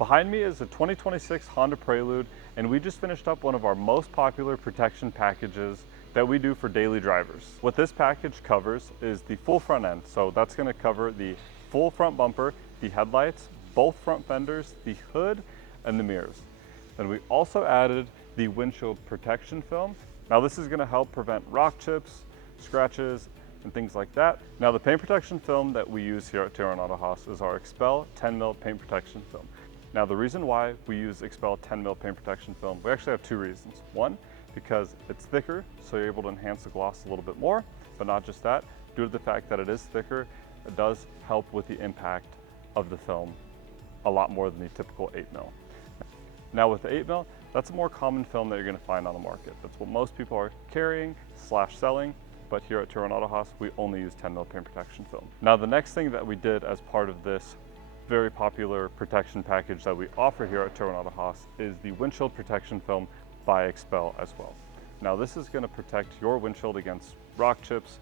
Behind me is a 2026 Honda Prelude, and we just finished up one of our most popular protection packages that we do for daily drivers. What this package covers is the full front end. So that's gonna cover the full front bumper, the headlights, both front fenders, the hood, and the mirrors. Then we also added the windshield protection film. Now this is gonna help prevent rock chips, scratches, and things like that. Now the paint protection film that we use here at Autohaus is our Xpel 10mm paint protection film. Now the reason why we use Xpel 10mm paint protection film, we actually have two reasons. One, because it's thicker, so you're able to enhance the gloss a little bit more, but not just that, due to the fact that it is thicker, it does help with the impact of the film a lot more than the typical 8mm. Now with the 8mm, that's a more common film that you're gonna find on the market. That's what most people are carrying / selling, but here at Autohaus, we only use 10mm paint protection film. Now the next thing that we did as part of this very popular protection package that we offer here at Autohaus is the windshield protection film by Xpel as well. Now this is going to protect your windshield against rock chips,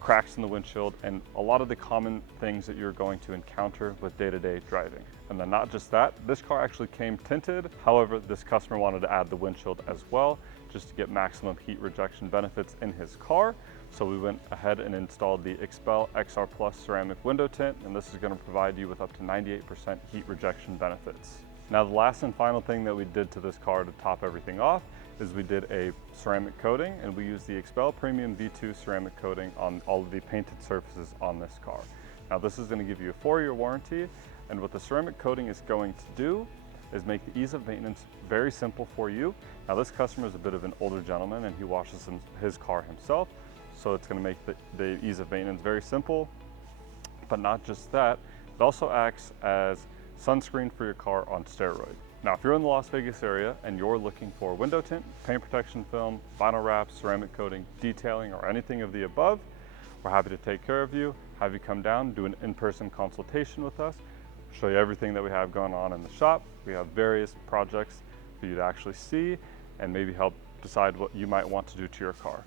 cracks in the windshield, and a lot of the common things that you're going to encounter with day-to-day driving. And then not just that, this car actually came tinted. However, this customer wanted to add the windshield as well, just to get maximum heat rejection benefits in his car. So we went ahead and installed the Xpel XR Plus ceramic window tint, and this is going to provide you with up to 98% heat rejection benefits. Now the last and final thing that we did to this car to top everything off is we did a ceramic coating, and we used the Xpel Premium V2 ceramic coating on all of the painted surfaces on this car. Now this is going to give you a 4-year warranty, and what the ceramic coating is going to do is make the ease of maintenance very simple for you. Now this customer is a bit of an older gentleman and he washes his car himself, so it's going to make the ease of maintenance very simple. But not just that, it also acts as sunscreen for your car on steroids. Now if you're in the Las Vegas area and you're looking for window tint, paint protection film, vinyl wrap, ceramic coating, detailing, or anything of the above, we're happy to take care of you, have you come down, do an in-person consultation with us, show you everything that we have going on in the shop. We have various projects for you to actually see and maybe help decide what you might want to do to your car.